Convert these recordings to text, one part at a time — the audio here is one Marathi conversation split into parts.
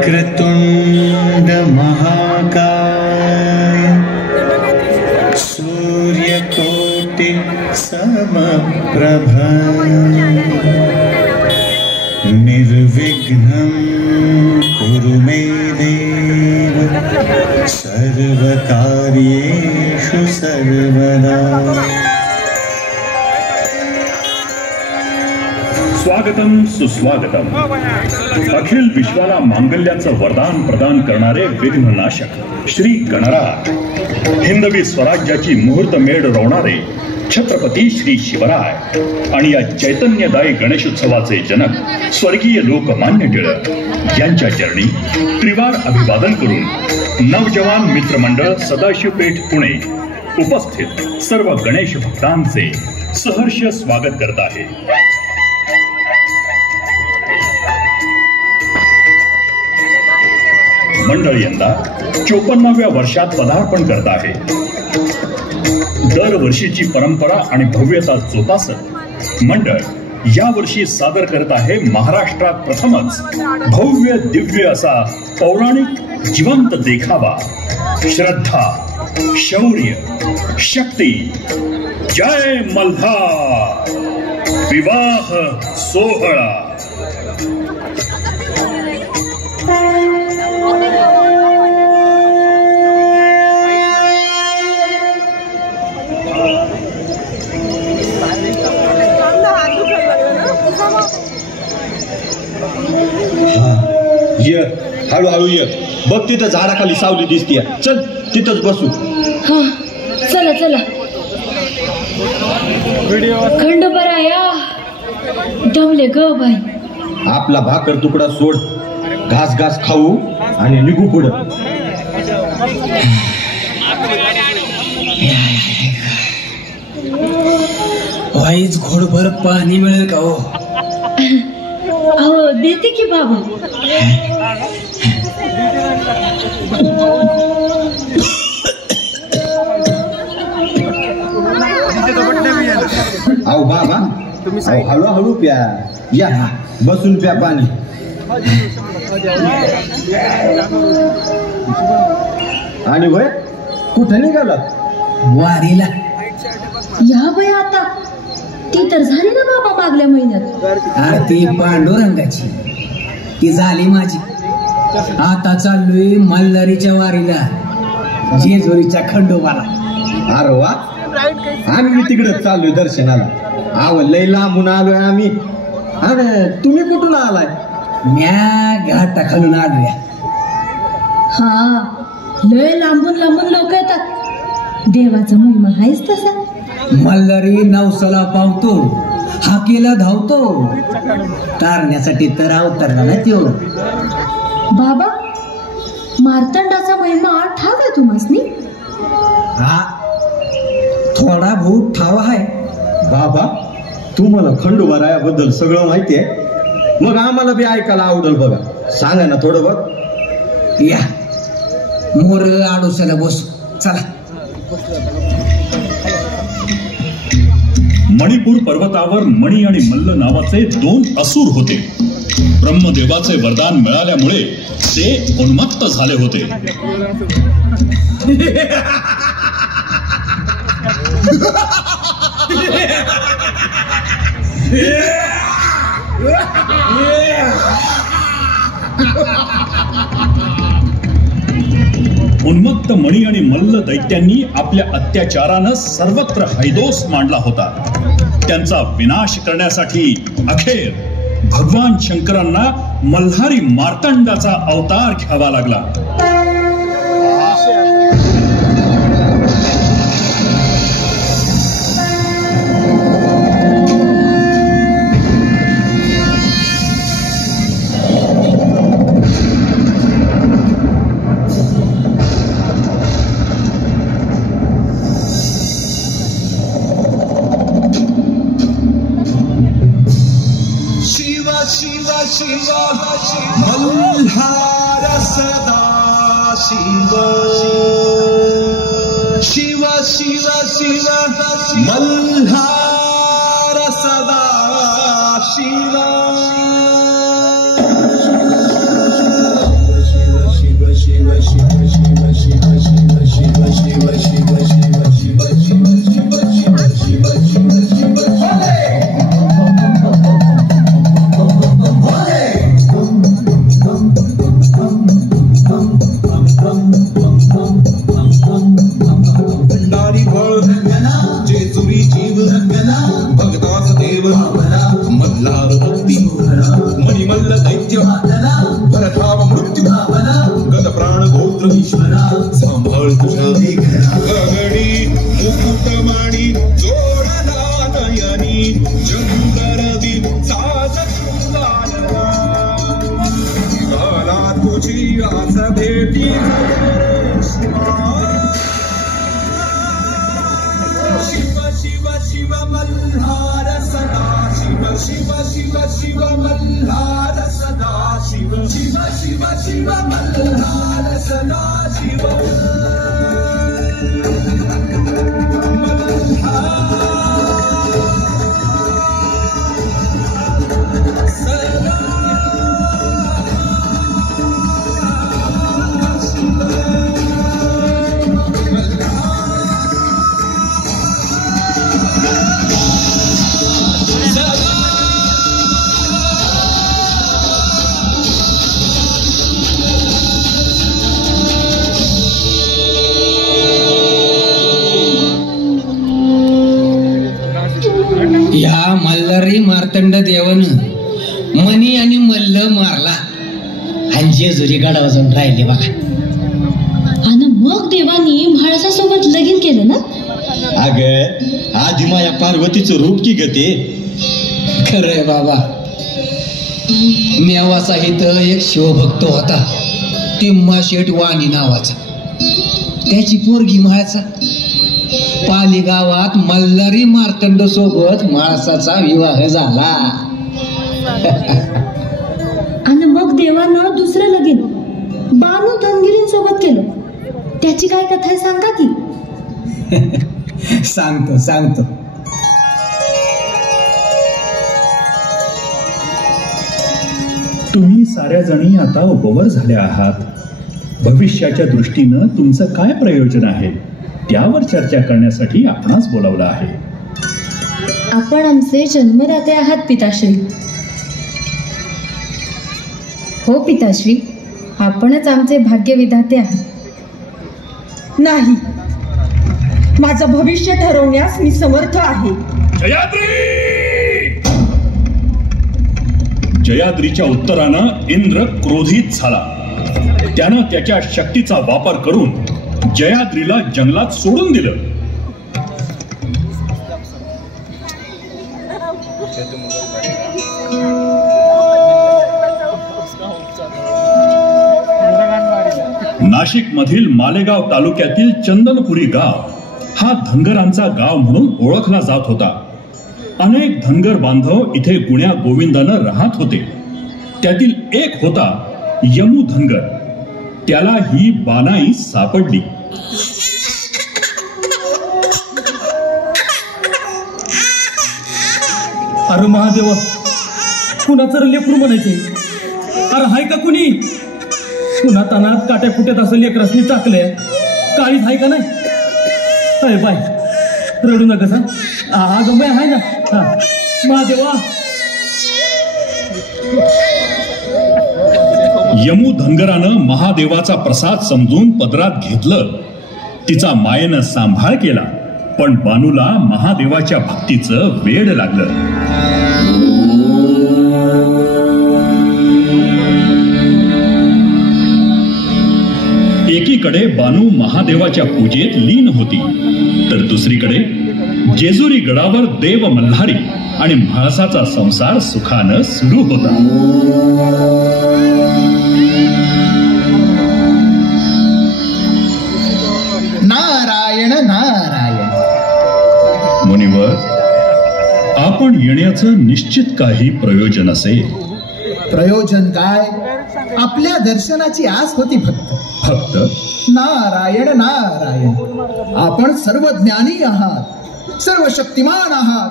वक्रतुंड महाकाय सूर्यकोटि समप्रभ निर्विघ्नं कुरु मे देव सर्वकार्येषु सर्वदा। स्वागतम सुस्वागतम। अखिल विश्वाला मांगल्याचं वरदान प्रदान करणारे विघ्ननाशक श्री गणराज, हिंदवी स्वराज्याची मुहूर्तमेढ रोवणारे छत्रपती श्री शिवराय आणि या चैतन्यदायी गणेशोत्सवाचे जनक स्वर्गीय लोकमान्य टिळक यांच्या चरणी त्रिवार अभिवादन करून नवजवान मित्रमंडळ सदाशिवपेठ पुणे उपस्थित सर्व गणेश भक्तांचे सहर्ष स्वागत करत आहे। मंडळ यंदा 54व्या वर्षात पदार्पण करत आहे। दरवर्षीची परंपरा आणि भव्यता जोपासत मंडळ यावर्षी सादर करत आहे महाराष्ट्रात प्रथमच भव्य दिव्य असा पौराणिक जिवंत देखावा, श्रद्धा, शौर्य, शक्ती, जय मल्हार विवाह सोहळा। ये हळूहळू ये, बघ तिथं झाडाखाली सावली दिसतीये, चल तिथंच बसू। हा चला चला। खंडोबाराया दमले ग बाई। आपला भाकर तुकडा सोड, घास घास खाऊ आणि निघू पुढं। वाईच घोडभर पाणी मिळेल का हो? अहो देते की बाबा। आओ बाबा, हळूहळू प्या, या बसून प्या पाणी। आणि वय कुठे निघाला? वारीला। या बाई आता ती तर झाली ना बाबा मागल्या महिन्यात। आरती पांडुरंगाची ती झाली माझी। आता चाललोय मल्हारीच्या वारीला, जेजुरीच्या खंडोबाला। अरे वा, आम्ही तिकडे चाललोय दर्शनाला। आव लय लांबून आलोय आम्ही। अरे तुम्ही कुठून आलाय? म्या घाटा खालून आलोय। हा लय लांबून लांबून लोक येतात, देवाचा महिमा आहेच तसा। मल्हारी नवसाला पावतो, हाकेला धावतो, तारण्यासाठी तर अवतरला ना त्यो। बाबा मार्तंडाचा महिमा ठाव आहे तुम्हासनी? हा थोडा बहुत ठाव आहे। बाबा तुम्हाला खंडोबारायाबद्दल सगळं माहिती आहे, मग आम्हाला बी ऐकायला आवडेल बघा, सांगा ना थोडं बघ। या मोर आडोशाला बसू, चला। मणिपूर पर्वतावर मणी आणि मल्ल नावाचे 2 असुर होते। ब्रह्मदेवाचे वरदान मिळाल्यामुळे ते उन्मत्त झाले होते। उन्मत्त मणी आणि मल्ल दैत्यांनी आपल्या अत्याचारानं सर्वत्र हैदोस मांडला होता। त्यांचा विनाश करण्यासाठी अखेर भगवान शंकरांना मल्हारी मार्तंडाचा अवतार घ्यावा लागला। मल्हार सदा शिव, शिव शिव शिव मल्हार सदा शिव। रुद्रेश्वरा सांभाळ तुझ्या घरा गगडी मुकुटमाणी जोडला नयनी चंद्रदी साज शृंगारला तुझी आस भेटी शिव शिव शिव मल्हार सदा शिव शिव शिव शिव मल्हार सदा शिव शिव शिव शिव मल्हार सदा शिव या मल्हारी मार्तंड देवानं मनी आणि मल्ल मारला आणि जेजुरी गडावर जाऊन राहिले बघा. आणि मग देवानी म्हाळसासोबत लगीन केलं ना. अग आधी माया पार्वतीचं रूप की गते. खरंय बाबा. नेवासा इथं एक शिवभक्त होता तिम्मा शेठ वाणी नावाचा. त्याची पोरगी म्हाळसा. पाली गावात मल्हारी मार्तंड सोबत म्हाळसाचा विवाह झाला. आणि मग देवानं दुसरं लगीन बानू धनगिरींसोबत केलं. त्याची काय कथा आहे सांगा की. सांगतो. तुम्ही साऱ्या जणी आता उपवर झाल्या आहात. भविष्याच्या दृष्टीनं तुमचं काय प्रयोजन आहे त्यावर चर्चा करण्यासाठी आपणास बोलावलं आहे. आपण आमचे जन्मदाते आहात पिताश्री. हो पिताश्री, आपणच आमचे भाग्यविधाते आहात. नाही, माझं भविष्य ठरवण्यास मी समर्थ आहे. जयाद्रीच्या उत्तरानं इंद्र क्रोधित झाला. त्यानं त्याच्या शक्तीचा वापर करून जयाद्रीला जंगलात सोडून दिलं. नाशिक मधील मालेगाव तालुक्यातील चंदनपुरी गाव हा धनगरांचा गाव म्हणून ओळखला जात होता. अनेक धनगर बांधव इथे गुण्या गोविंदानं राहत होते. त्यातील एक होता यमू धनगर. त्याला ही बानाई सापडली. अरे महादेवा, कुणाचं लेकरू म्हणायचे. अरे हाय का कुणी? कुणा तानात काट्या कुट्यात असं लेकरासनी टाकलंय. काळीच हाय का नाही? अरे बाय, रडू नका सांग. अगं बाय हाय ना. हा महादेवा. यमू धनगरानं महादेवाचा प्रसाद समजून पदरात घेतलं. तिचा मायेनं सांभाळ केला. पण बानूला महादेवाच्या भक्तीचं वेड लागलं. एकीकडे बानू महादेवाच्या पूजेत लीन होती, तर दुसरीकडे जेजुरी गडावर देव मल्हारी आणि म्हाळसाचा संसार सुखानं सुरू होता. नारायण नारायण. मुनिवर, आपण येण्याचं निश्चित काही प्रयोजन असेल. प्रयोजन काय? आपल्या दर्शनाची आस होती फक्त. नारायण नारायण. आपण सर्व ज्ञानी आहात, सर्व शक्तिमान आहात.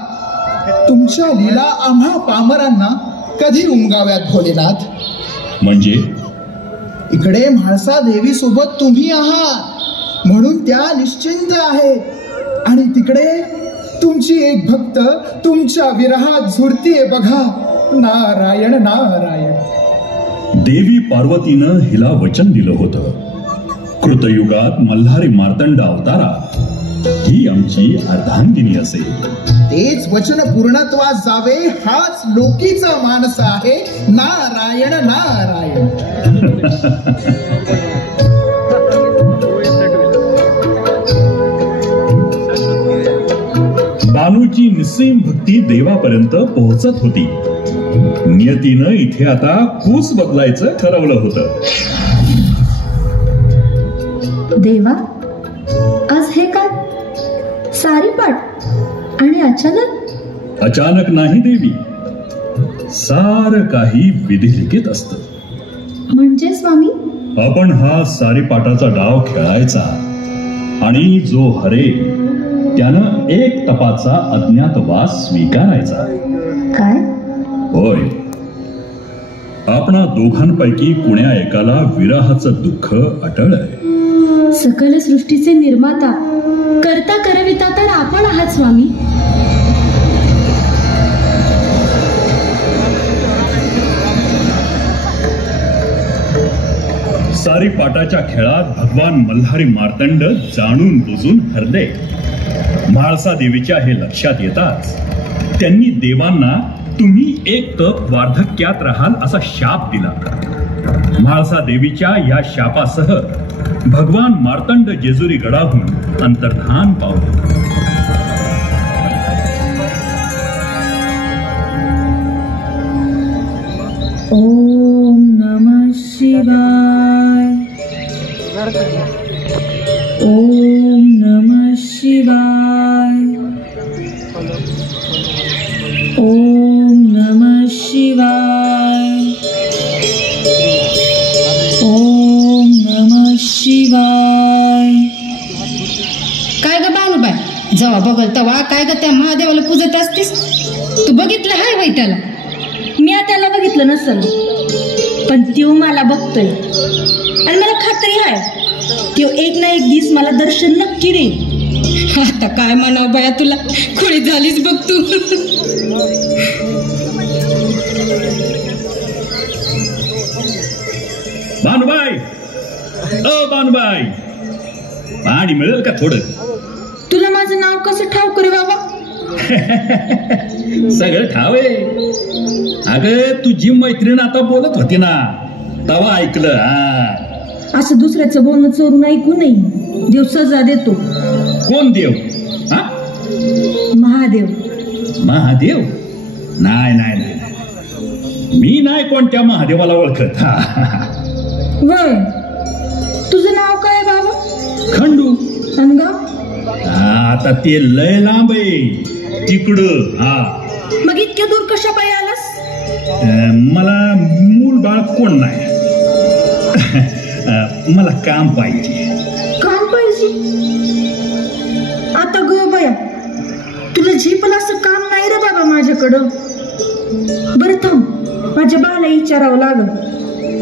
तुमच्या लीला आम्हा पामरांना कधी उमगाव्यात भोलेनाथ? म्हणजे इकडे म्हाळसा देवी सोबत तुम्ही आहात म्हणून त्या निश्चिंत आहेत, आणि तिकडे तुमची एक भक्त तुमच्या विरहात झुरतीये बघा. नारायण नारायण. देवी पार्वतीनं हिला वचन दिलं होतं, कृतयुगात मल्हारी मार्तंड अवतारात ही आमची अर्धांगिनी असेल. तेच वचन पूर्णत्वास जावे हाच लोकीचा मानस आहे. नारायण नारायण. निस्सीम भक्ती देवापर्यंत पोहोचत होती. नियतीनं इथे आता कूस बदलायचं ठरवलं होतं. देवा, आज हे काय सारी पाठ आणि अचानक? अचानक नाही देवी, सारं काही विधिलिखित असतं. म्हणजे स्वामी? आपण हा सारीपाटाचा डाव खेळायचा आणि जो हरेल त्यानं एक तपाचा अज्ञातवास स्वीकारायचा. काय? होय, आपणा दोघांपैकी कुण्या एकाला विरहाचं दुःख अटळ आहे. सकल सृष्टीचे निर्माता करता करविता तर आपण आहात स्वामी. सारीपाटाच्या खेळात भगवान मल्हारी मार्तंड जाणून बुजून हरले. म्हाळसा देवीच्या हे लक्षात येताच त्यांनी देवांना तुम्ही एक तप वार्धक्यात राहाल असा शाप दिला. म्हाळसा देवीच्या या शापासह भगवान मार्तंड जेजुरी गडाहून अंतर्धान पावले. ओम नमः शिवाय. ओम नमः शिवाय. ओम नमः शिवाय. ओम नमः शिवाय. काय ग बानुबाई, जेव्हा बघल तेव्हा काय ग त्या महादेवाला पूजत असतीस? तू बघितलं हाय वय त्याला? मी त्याला बघितलं नसल, पण त्यो मला बघतोय आणि मला खात्री आहे त्यो एक ना एक दिवस मला दर्शन नक्की देईल. आता काय म्हणावं बाया तुला, खोळी झालीच बघ तू. बानुबाई, ओ बानुबाई, पाणी मिळेल का थोडं? तुला माझं नाव कसं ठाव करे बाबा? सगळं ठाव आहे. अगं तुझी मैत्रीण आता बोलत होती ना, तवा ऐकलं. असं दुसऱ्याचं बोलणं चोरून ऐकू नये, देव सजा देतो. कोण देव? हा, महादेव. महादेव? नाही नाही नाही, मी नाही कोणत्या महादेवाला ओळखत. वय, तुझं नाव काय बाबा? खंडू. अनगा? आता ते लय लांब आहे तिकडं. हा, मग इतक्या दूर कशा पायी आलास? मला मूल बाळ कोण नाही. मला काम पाहिजे. काम पाहिजे? आता ग बया, तुला झेपलं असं काम नाही रे बाबा माझ्याकडं. बरं थांब, माझ्या बाला विचारावं लागल,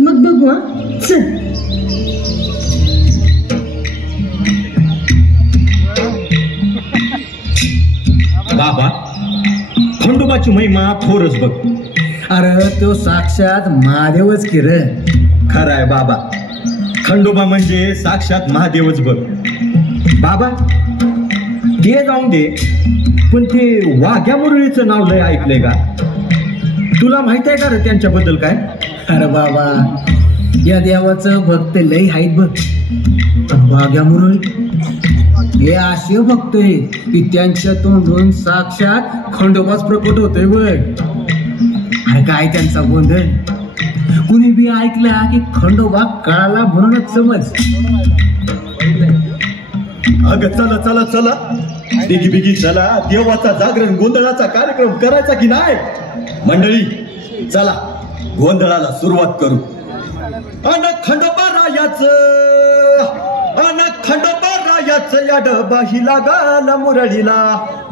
मग बघू. हा, चल. बाबा, खंडोबाची महिमा थोरच बघ. अरे तो साक्षात महादेवच की रे. खरंय बाबा, खंडोबा म्हणजे साक्षात महादेवच बघ. बाबा ते जाऊन दे, पण ते वाघ्या मुरळीचं नाव लय ऐकलंय का? तुला माहित आहे का रे त्यांच्याबद्दल काय? अरे बाबा, या देवाचं भक्त लय आहेत बघ. वाघ्या मुरळी हे असे भक्त आहेत की त्यांच्या तोंडून साक्षात खंडोबाच प्रकट होतोय बघ. अरे काय त्यांचा गोंधळ, कुणी बी ऐकला की खंडोबा कळाला म्हणूनच समज. अगं चला चला चला, बिगी बिगी चला, देवाचा जागरण गोंधळाचा कार्यक्रम करायचा की नाही? मंडळी चला, गोंधळाला सुरुवात करू. अन खंडोबा रायाचं, अन खंडोबा रायाचं या डबाही लागल मुरळीला,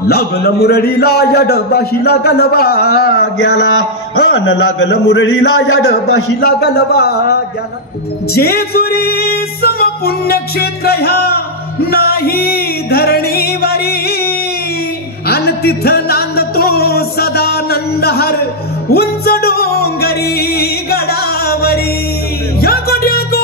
लागल मुरळीला या डबाही लागल वाग्याला, अन लागल मुरळीला या डबाही लागल वाग्याला. जेजुरी समपुण्यक्षेत्र ह्या नाही धरणीवरी, अन तिथं नांदतो सदानंद हर उंच डोंगरी गडावरी. या गोड्या गो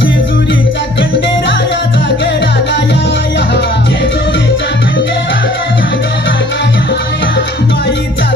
जेजुरीच्या खंडेराया जागराला या, जेजुरीच्या खंडेराया जागराला या, माईचा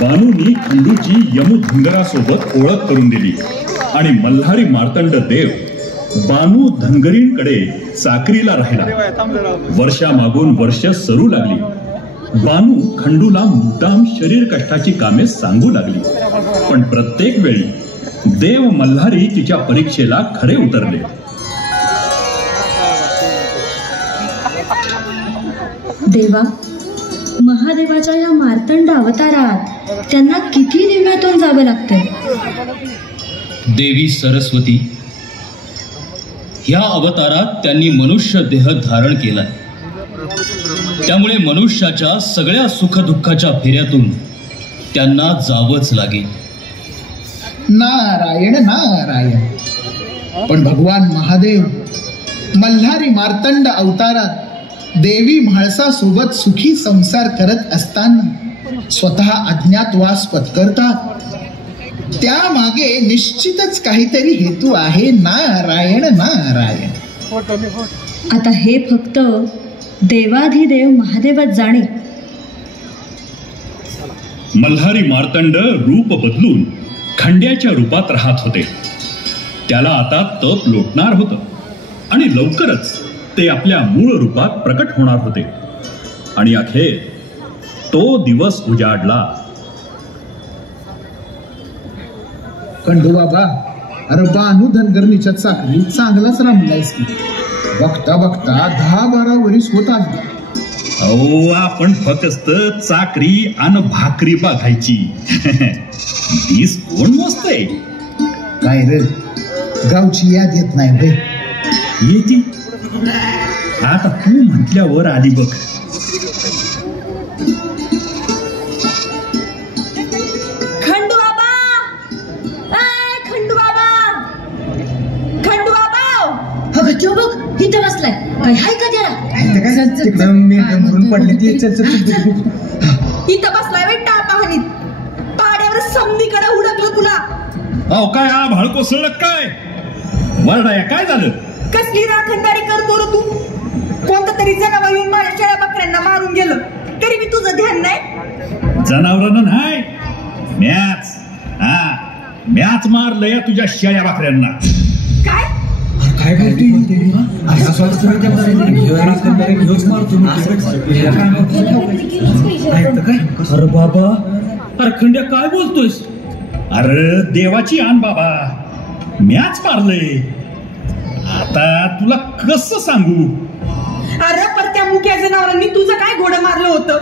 बानूनी खंडूची यमुधनगरासोबत ओळख करून दिली आणि मल्हारी मार्तंड देव बानू धनगरींकडे चाकरीला राहिला. वर्षामागून वर्ष सरू लागली. बानू खंडूला मुद्दाम शरीर कष्टाची कामे सांगू लागली, पण प्रत्येक वेळी देव मल्हारी तिच्या परीक्षेला खरे उतरले. देवा, महादेवाच्या या मार्तंड अवतारात त्यांना किती दिव्यातून जावे लागते. देवी सरस्वती, ह्या अवतारात त्यांनी मनुष्य देह धारण केलाय. त्यामुळे मनुष्याच्या सगळ्या सुखदुःखाच्या फेऱ्यातून त्यांना जावंच लागेल. नारायण नारायण. पण भगवान महादेव मल्हारी मार्तंड अवतारात देवी म्हाळसासोबत सुखी संसार करत असताना स्वतः अज्ञातवास पत्करतात. त्यामागे निश्चितच काहीतरी हेतू आहे. नारायण नारायण. आता हे फक्त देवाधिदेव महादेवच जाणे. मल्हारी मार्तंड रूप बदलून खंड्याच्या रूपात राहत होते. त्याला आता तप लोटणार होतं आणि लवकरच ते आपल्या मूळ रूपात प्रकट होणार होते. आणि अखेर तो दिवस उजाडला. खंडू बाबा, अरे बानू धनगरणीच्या चाकरी चांगलाच रमलायस की. बघता बघता 10-12 वर्ष होत आली. अहो, आपण फक्त चाकरी आणि भाकरी बघायची. दिस कोण मोजतंय? काय रे, गावची याद येत नाही बे. येते आता तू म्हटल्यावर आली बघ. खंडू बाबा, खंडू बाबा, खंडू बाबा. अगं तो बघ, इथं बसलाय. काय हाय का त्याला? इथं बसलाय बाई टापाहणीत. पाड्यावर समनीकडे हुडकलं तुला. अहो, काय आभाळ कोसळलं काय? वरडाया काय झालं? कसली राखणदारी करतो रे तू? कोणतं तरी जनावर येऊन माझ्या शेळ्या बकऱ्यांना मारून गेलं तरी मी तुझं ध्यान नाही. जनावरांना नाही, मॅच मारलं या तुझ्या शेळ्या बकऱ्यांना. काय काय अरे बाबा, अरे खंड्या काय बोलतोयस? अरे देवाची आण बाबा, मॅच मारलंय. आता तुला कसं सांगू? अरे पर त्या मुक्या जनावरांनी तुझं काय घोडं मारलं होतं?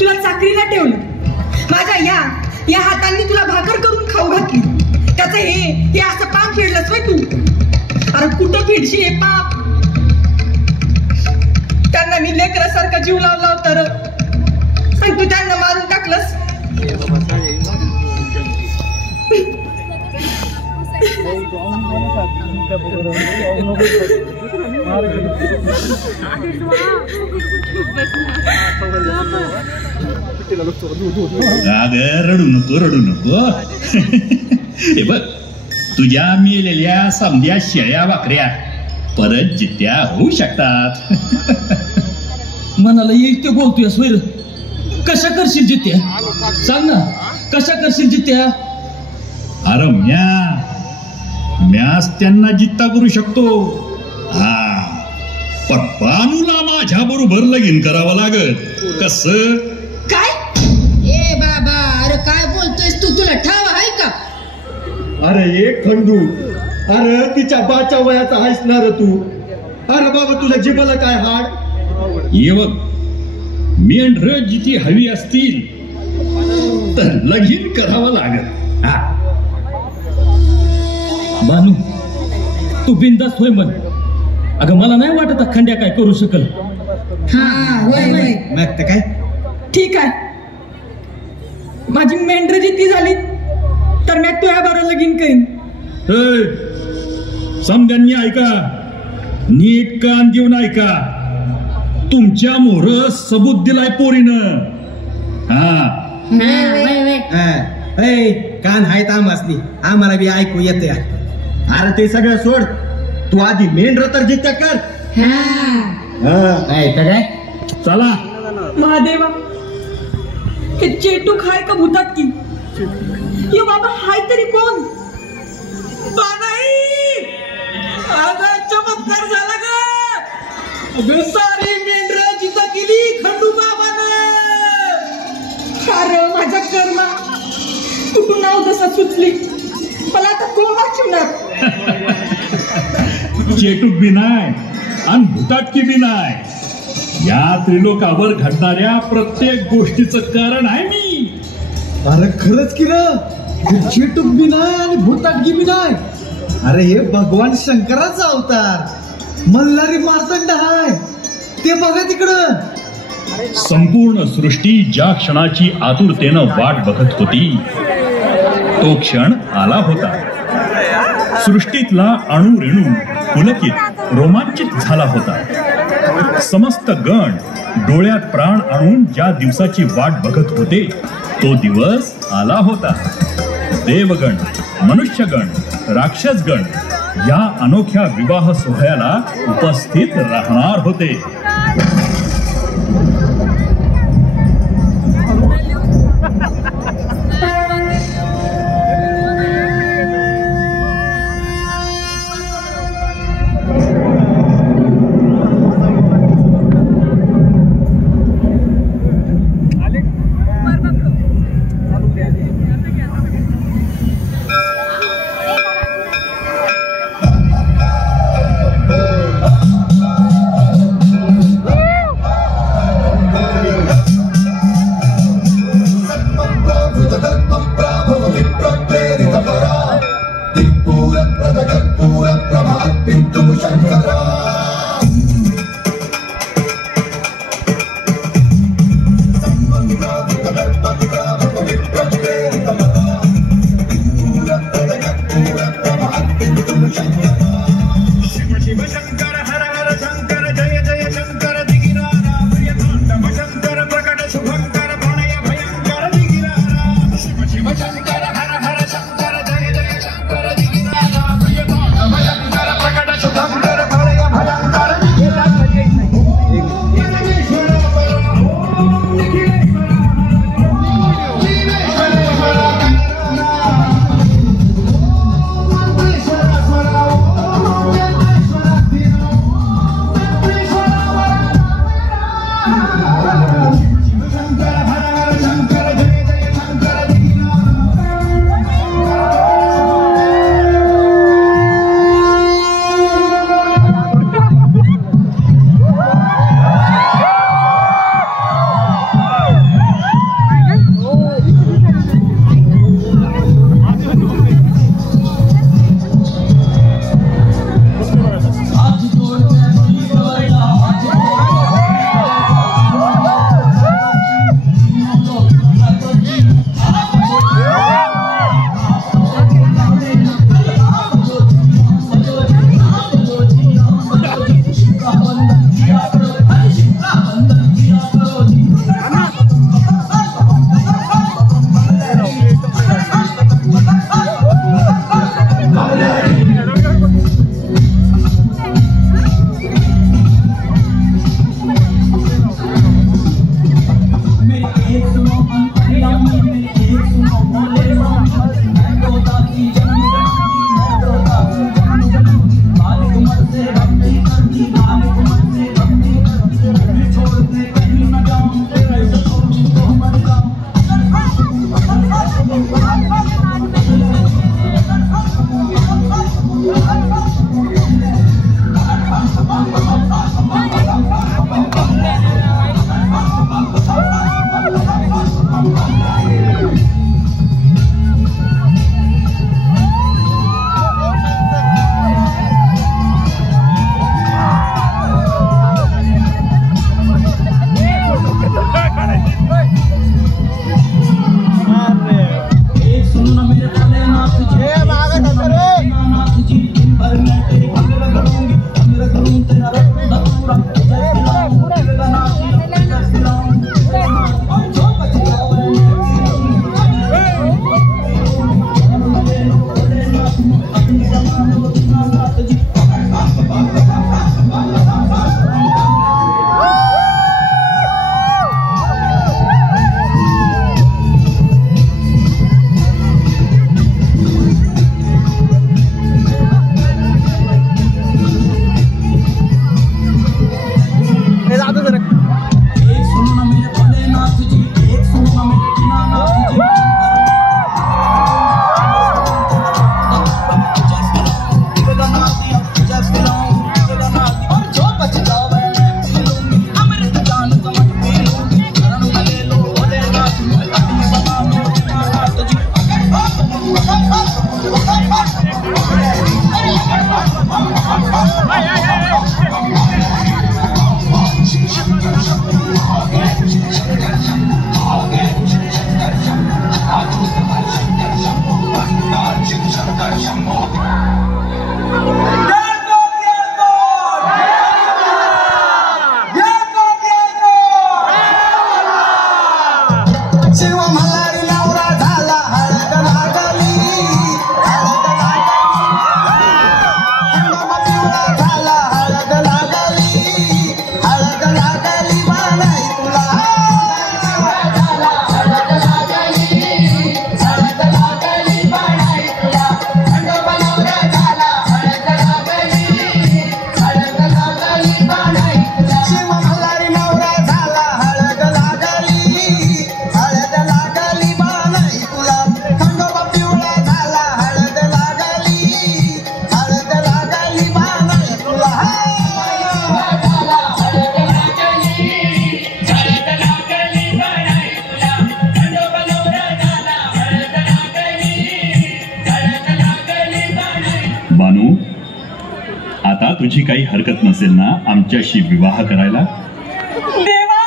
तुला चाकरीला ठेवलं. माझ्या या हातांनी तुला भाकर करून खाऊ घातली. त्याचं हे असं पाप फेडलंस व्हय तू? अरे कुठं फेडशी हे पाप? त्यांना मी लेकरासारखा जीव लावला होता र, पण तू त्यांना मारून टाकलंस. रडू नको. हे बघ, तुझ्या मेलेल्या समध्या शेळ्या वाकऱ्या परत जित्या होऊ शकतात. मनाला येईल ते बोलतोय स्वैर. कशा करशील जित्या? सांग ना, कशा करशील जित्या? अरे म्याच त्यांना जित्ता करू शकतो. पण बानूला माझ्या बरोबर लगीन करावं लागत. कसं काय? ए बाबा, अरे काय बोलतोयस तू? तुला ठाव आहे का? अरे एक खंडू, अरे तिच्या बाच्या वयाचा आहेस ना रे तू. अरे बाबा, तुझ्या जिभेला काय हाड? ये बघ, मेंढर जिथे हवी असतील तर लगीन करावं लागत. बानू, तू बिंदास होय म्हण. अगं मला नाही वाटत खंड्या काय करू शकल. काय ठीक आहे, माझी मेंढर जिती झाली तर मी तुझ्या बरोबर लगीन करीन. समजांनी ऐका, नीट कान देऊन ऐका. तुमच्या मोर सबूत दिलाय पोरीनं. कान आहेत आमासनी, आम्हाला बी ऐकू येते. अरे ते सगळं सोड, तू आधी मेंढर तर जित्या कर. काय चला. महादेवा, हे चेटूक हाय का भूतात की? यो बाबा हाय तरी कोण? चमत्कार झाला का? सारी मेंढर जिथं गेली खंडू बाबानं. अरे माझ्या कर्मा, कुठून नाव जसा सुचली, मला आता कोण वाचवणार? चेटूक बी नाय आणि भुताटकी बी नाय. या त्रिलोकावर घडणाऱ्या प्रत्येक गोष्टीचं कारण आहे मी. अरे खरंच की ना, चेटूक बी नाही आणि भूताटकी बी नाही. अरे हे भगवान शंकराचा अवतार मल्हारी मार्तंड हाय, ते बघा तिकडं. संपूर्ण सृष्टी ज्या क्षणाची आतुरतेनं वाट बघत होती, तो क्षण आला होता. सृष्टीतला अणुरेणू पुलकित, रोमांचित झाला होता. समस्त गण डोळ्यात प्राण आणून ज्या दिवसाची वाट बघत होते, तो दिवस आला होता. देवगण, मनुष्यगण, राक्षसगण या अनोख्या विवाह सोहळ्याला उपस्थित राहणार होते. बानू, आता तुझी काही हरकत नसेल ना आमच्याशी विवाह करायला? देवा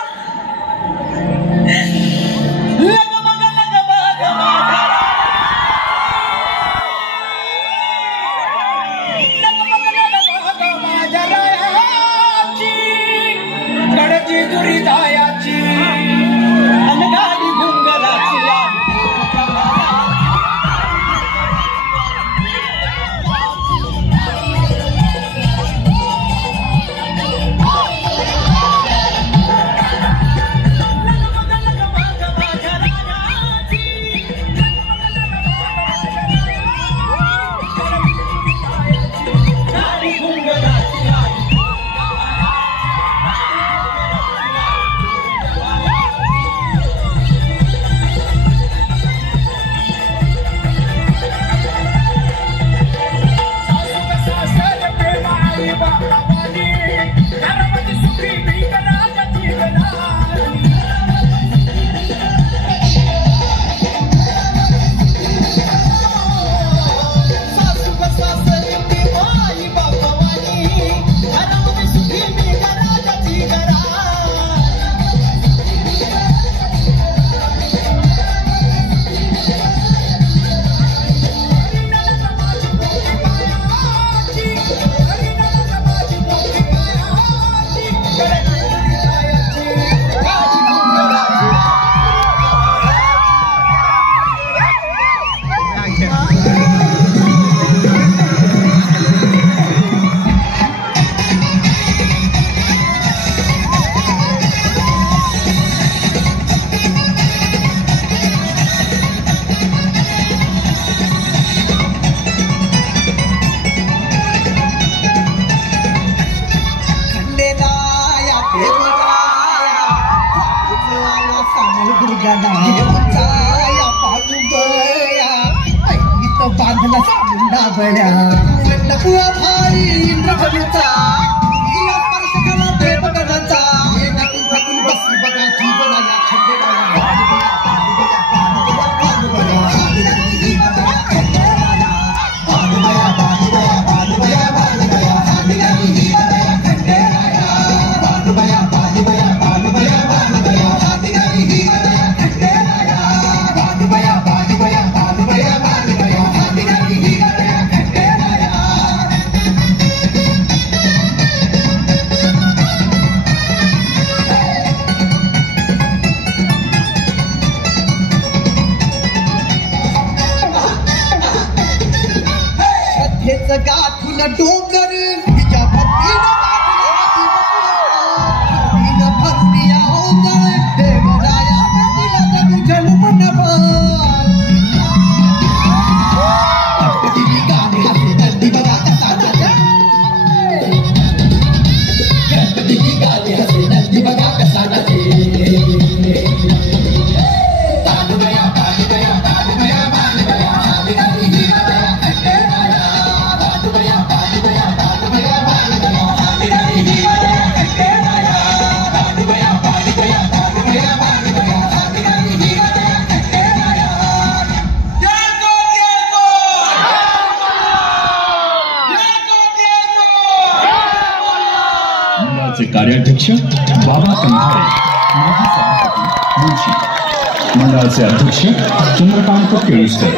बांधला मुंडा बड्या नकुआ भाई इंद्रभूचा या परशकला देवगणाचा नकुल फकुल बसली बघा जीवना या खंडेला गाठून डोंगर तिच्या भक्तीनं भक्तिया होता देवराया तिला जन्म गणपती बघा कसा गणपती गाणे हसे नंदी बघा कसा कार्याध्यक्ष बाबा कंधारे, माजी सभापती मुंशी, मंडळाचे अध्यक्ष चंद्रकांत केळुसकर.